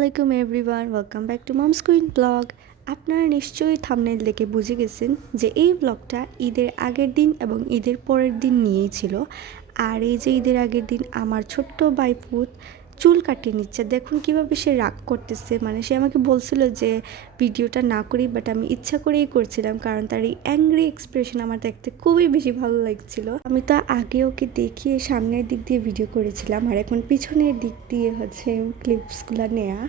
আলাইকুম everyone, welcome back to moms queen blog. আপনারা নিশ্চয়ই থাম্বনেল দেখে বুঝে গেছেন যে এই ব্লগটা ঈদের আগের দিন এবং ঈদের পরের দিন নিয়েই ছিল। আর এই যে ঈদের আগের দিন আমার ছোট্ট বাইপুত চুল কাটিয়ে নিচ্ছে, দেখুন কিভাবে সে রাগ করতেছে। মানে সে আমাকে বলছিল যে ভিডিওটা না করি, বাট আমি ইচ্ছা করেই করছিলাম কারণ তার এই অ্যাংরি এক্সপ্রেশন আমার দেখতে খুবই বেশি ভালো লাগছিল। আমি তো আগে ওকে দেখিয়ে সামনের দিক দিয়ে ভিডিও করেছিলাম, আর এখন পিছনের দিক দিয়ে হচ্ছে ক্লিপসগুলো নেয়া।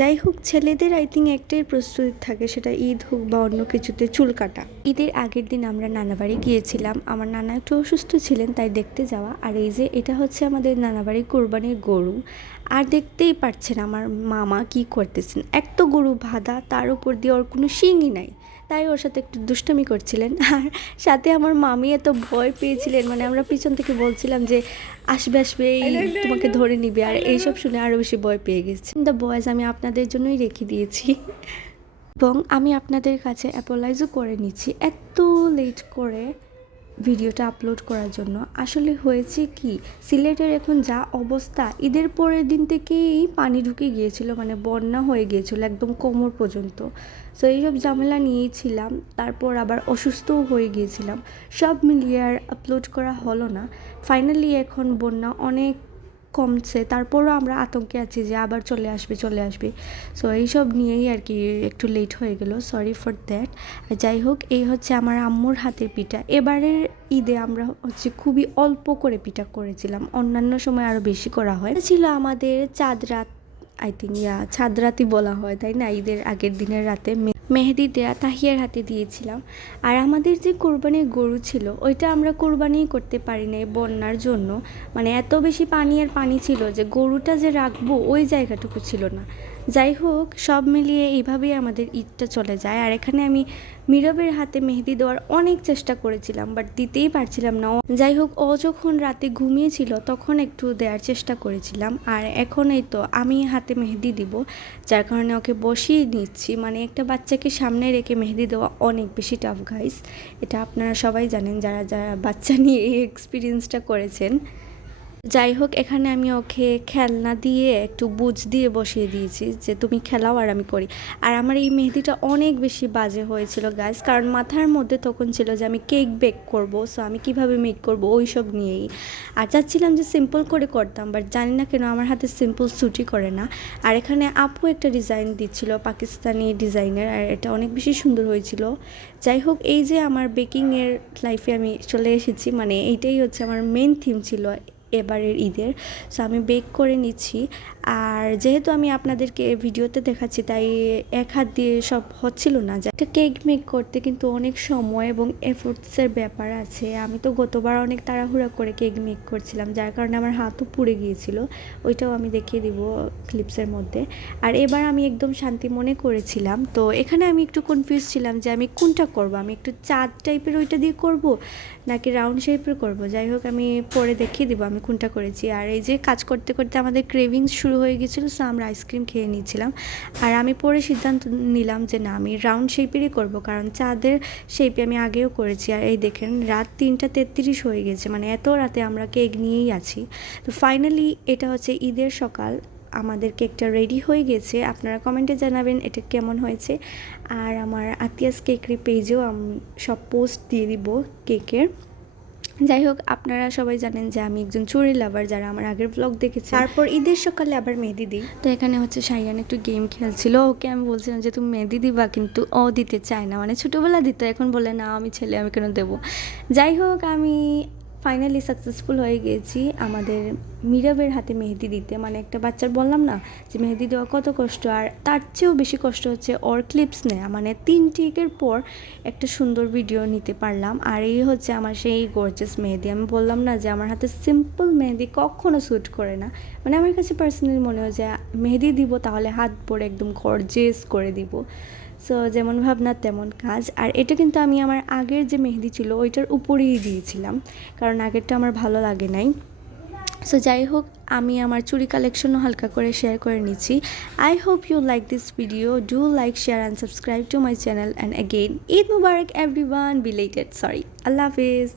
যাই হোক, ছেলেদের আই থিঙ্ক একটাই প্রস্তুতি থাকে, সেটা ঈদ হোক বা অন্য কিছুতে চুল কাটা। ঈদের আগের দিন আমরা নানাবাড়ি গিয়েছিলাম, আমার নানা একটু অসুস্থ ছিলেন তাই দেখতে যাওয়া। আর এই যে এটা হচ্ছে আমাদের নানাবাড়ির কোরবানির গরু। আর দেখতেই পাচ্ছেন আমার মামা কি করতেছেন, এক তো গরু বাঁধা, তার উপর দিয়ে ওর কোনো শিংই নাই, তাই ওর সাথে একটু দুষ্টামি করছিলেন। আর সাথে আমার মামি এত ভয় পেয়েছিলেন, মানে আমরা পিছন থেকে বলছিলাম যে আসবে আসবে, এই তোমাকে ধরে নিবে, আর এইসব শুনে আরও বেশি ভয় পেয়ে গেছি। দ্য বয়েজ আমি আপনাদের জন্যই রেখে দিয়েছি, এবং আমি আপনাদের কাছে অ্যাপোলাইজও করে নিচ্ছি এত লেট করে ভিডিওটা আপলোড করার জন্য। আসলে হয়েছে কি, সিলেটের এখন যা অবস্থা, ঈদের পরের দিন থেকেই পানি ঢুকে গিয়েছিল, মানে বন্যা হয়ে গিয়েছিল একদম কোমর পর্যন্ত। সো এইসব ঝামেলা নিয়েই ছিলাম, তারপর আবার অসুস্থও হয়ে গিয়েছিলাম, সব মিলিয়ে আর আপলোড করা হলো না। ফাইনালি এখন বন্যা অনেক কমছে, তারপরও আমরা আতঙ্কে আছি যে আবার চলে আসবে। সো এইসব নিয়েই আর কি একটু লেট হয়ে গেল, সরি ফর দ্যাট। যাই হোক, এই হচ্ছে আমার আম্মুর হাতের পিঠা। এবারের ঈদে আমরা হচ্ছে খুবই অল্প করে পিঠা করেছিলাম, অন্যান্য সময় আরও বেশি করা হয়। ছিল আমাদের চাঁদ রাত, আই থিঙ্ক চাঁদ রাতই বলা হয় তাই না, ঈদের আগের দিনের রাতে মেহেদি দেয়া তাহিয়ার হাতে দিয়েছিলাম। আর আমাদের যে কোরবানির গরু ছিল ওইটা আমরা কোরবানিই করতে পারি নাই বন্যার জন্য, মানে এত বেশি পানি আর পানি ছিল যে গরুটা যে রাখবো ওই জায়গাটুকু ছিল না। যাই হোক, সব মিলিয়ে এইভাবেই আমাদের ঈদটা চলে যায়। আর এখানে আমি নীরবের হাতে মেহেদি দেওয়ার অনেক চেষ্টা করেছিলাম, বাট দিতেই পারছিলাম না। যাই হোক, ও যখন রাতে ঘুমিয়েছিল তখন একটু দেওয়ার চেষ্টা করেছিলাম। আর এখন এই তো আমি হাতে মেহেদি দিব, যার কারণে ওকে বসিয়ে নিচ্ছি। মানে একটা বাচ্চাকে সামনে রেখে মেহেদি দেওয়া অনেক বেশি টাফ গাইস, এটা আপনারা সবাই জানেন যারা যারা বাচ্চা নিয়ে এই এক্সপিরিয়েন্সটা করেছেন। যাই হোক, এখানে আমি ওকে খেলনা দিয়ে একটু বুঝ দিয়ে বসিয়ে দিয়েছি যে তুমি খেলাও আর আমি করি। আর আমার এই মেহেদিটা অনেক বেশি বাজে হয়েছিল গাইস, কারণ মাথার মধ্যে তখন ছিল যে আমি কেক বেক করব, সো আমি কিভাবে মেক করব ওই সব নিয়েই। আর চাচ্ছিলাম যে সিম্পল করে করতাম, বাট জানি না কেন আমার হাতে সিম্পল স্যুটই করে না। আর এখানে আপু একটা ডিজাইন দিচ্ছিল, পাকিস্তানি ডিজাইনের, আর এটা অনেক বেশি সুন্দর হয়েছিল। যাই হোক, এই যে আমার বেকিংয়ের লাইফে আমি চলে এসেছি, মানে এইটাই হচ্ছে আমার মেন থিম ছিল এবারের ঈদের। সো আমি বেক করে নিচ্ছি। আর যেহেতু আমি আপনাদেরকে ভিডিওতে দেখাচ্ছি তাই এক হাত দিয়ে সব হচ্ছিল না। একটা কেক মেক করতে কিন্তু অনেক সময় এবং এফোর্টসের ব্যাপার আছে। আমি তো গতবার অনেক তাড়াহুড়া করে কেক মেক করছিলাম, যার কারণে আমার হাতও পুড়ে গিয়েছিল, ওইটাও আমি দেখিয়ে দিব ক্লিপসের মধ্যে। আর এবার আমি একদম শান্তি মনে করেছিলাম। তো এখানে আমি একটু কনফিউজ ছিলাম যে আমি কোনটা করব, আমি একটু চাঁদ টাইপের ওইটা দিয়ে করব নাকি রাউন্ড শেপের করব। যাই হোক, আমি পরে দেখিয়ে দিব আমি কোনটা করেছি। আর এই যে কাজ করতে করতে আমাদের ক্রেভিংস শুরু হয়ে গেছিলো, সো আমরা আইসক্রিম খেয়ে নিয়েছিলাম। আর আমি পরে সিদ্ধান্ত নিলাম যে না, আমি রাউন্ড শেপেরই করব, কারণ চাঁদের শেপে আমি আগেও করেছি। আর এই দেখেন রাত 3:33 হয়ে গেছে, মানে এত রাতে আমরা কেক নিয়েই আছি। তো ফাইনালি এটা হচ্ছে ঈদের সকাল, আমাদের কেকটা রেডি হয়ে গেছে। আপনারা কমেন্টে জানাবেন এটা কেমন হয়েছে। আর আমার আতিয়াস কেকরি পেজেও সব পোস্ট দিয়ে দিব কেকের। যাই হোক, আপনারা সবাই জানেন যে আমি একজন চুড়ি লাভার, যারা আমার আগের ব্লগ দেখেছে। তারপর ঈদের সকালে আবার মেহেদি দিই। তো এখানে হচ্ছে শাইয়ান একটু গেম খেলছিল, ওকে আমি বলছিলাম যে তুমি মেহেদি দিবা, কিন্তু ও দিতে চায় না। মানে ছোটোবেলা দিত, এখন বলে না আমি ছেলে, আমি কেন দেবো। যাই হোক, আমি ফাইনালি সাকসেসফুল হয়ে গিয়েছি আমাদের মীরাবের হাতে মেহেদি দিতে। মানে একটা বাচ্চার বললাম না যে মেহেদি দেওয়া কত কষ্ট, আর তার চেয়েও বেশি কষ্ট হচ্ছে ওর ক্লিপস নেওয়া। মানে 3 টেকের পর একটা সুন্দর ভিডিও নিতে পারলাম। আর এই হচ্ছে আমার সেই গর্জাস মেহেদি। আমি বললাম না যে আমার হাতে সিম্পল মেহেদি কখনো স্যুট করে না। মানে আমার কাছে পার্সোনালি মনে হয় যে মেহেদি দিব তাহলে হাত পরে একদম গর্জেস করে দিব। সো যেমন ভাবনা তেমন কাজ। আর এটা কিন্তু আমি আমার আগের যে মেহেদি ছিল ওইটার উপরেই দিয়েছিলাম, কারণ আগেরটা আমার ভালো লাগে নাই। সো যাই হোক, আমি আমার চুড়ি কালেকশনও হালকা করে শেয়ার করে নিচ্ছি। I hope you like this video, do like, share and subscribe to my channel. And again Eid Mubarak everyone, belated sorry, Allah Hafiz.